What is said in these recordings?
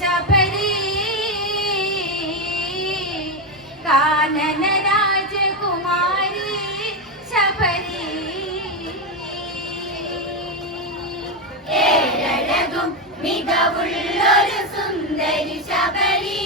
ശബരി കാനന രാജകുമാരി ശബരി മികവുള്ളൊരു സുന്ദരി Sabari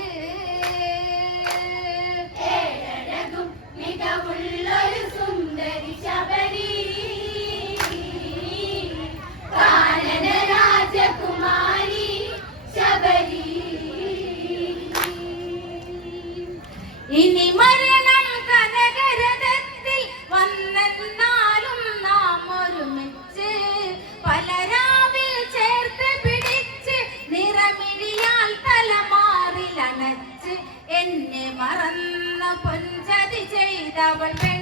double pen.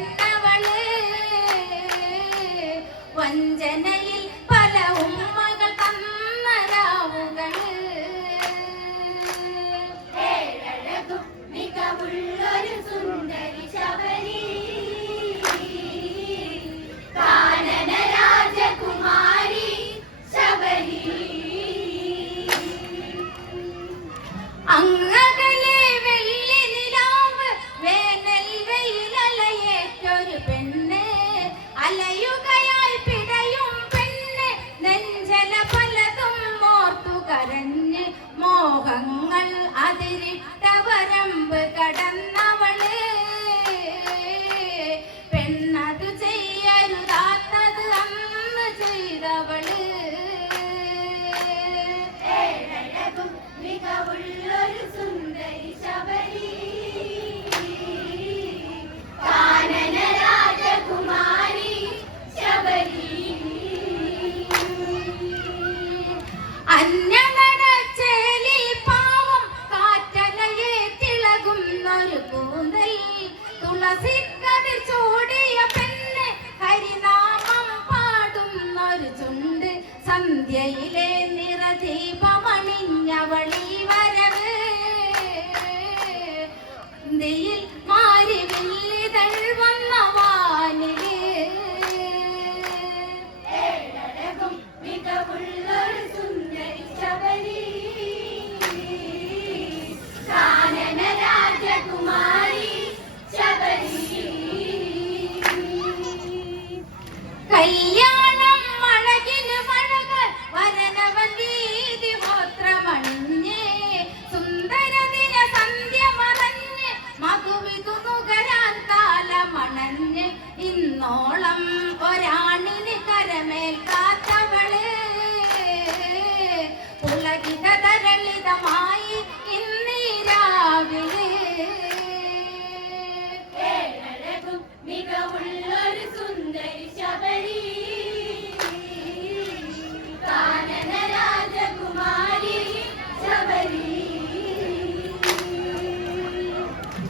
തുളസിക്കതിർ ചൂടിയ പെണ്ണ് ഹരിനാമം പാടുന്നൊരു ചുണ്ട് സന്ധ്യയിലെ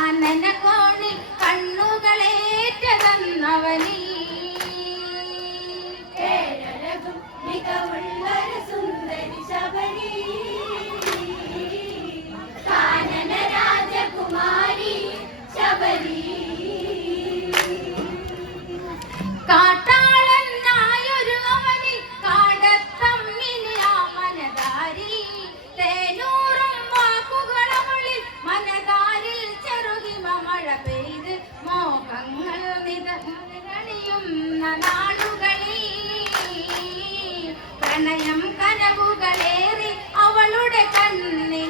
I'm Diamond and പ്രണയം കനവുകളേറി അവളുടെ കണ്ണിലെ.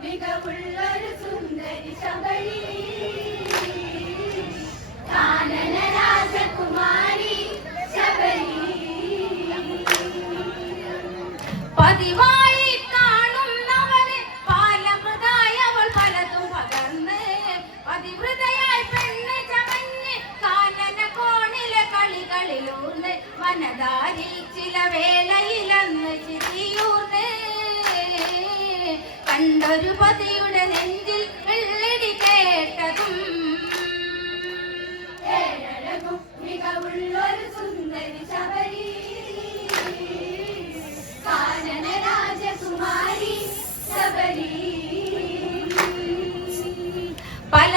മികവുള്ളൊരു സുന്ദരി ശബരി കാനന രാജകുമാരി ശബരി പതിവാ വേലയിലന്ന് ചിരിയൂർന്നേ. കണ്ടൊരു പതിയുടെ നെഞ്ചിൽ വെള്ളടി കേട്ടതും. മികവുള്ളൊരു സുന്ദരി ശബരി. കാനന രാജകുമാരി ശബരി. പല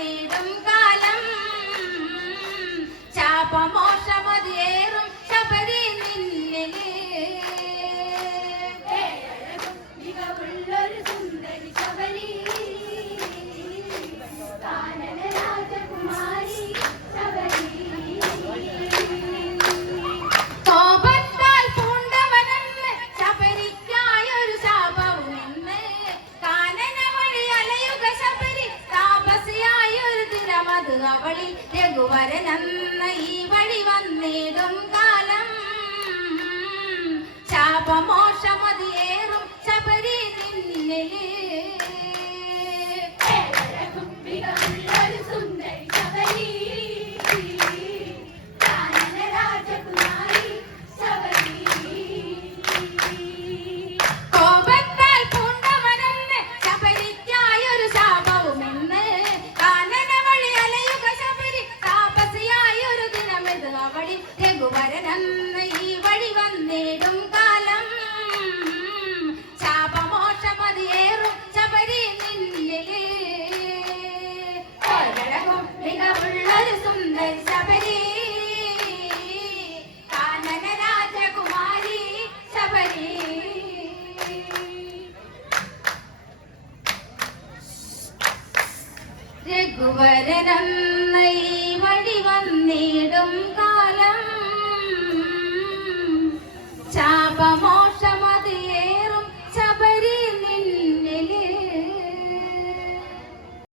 നീടും കാലം. ശാപമോഷമതിയേ വളി രഘുവരനെന്ന ഈ വഴി വന്നിടും കുവരനന്നൈ വഴി വന്നിടും കാലം. ശാപമോ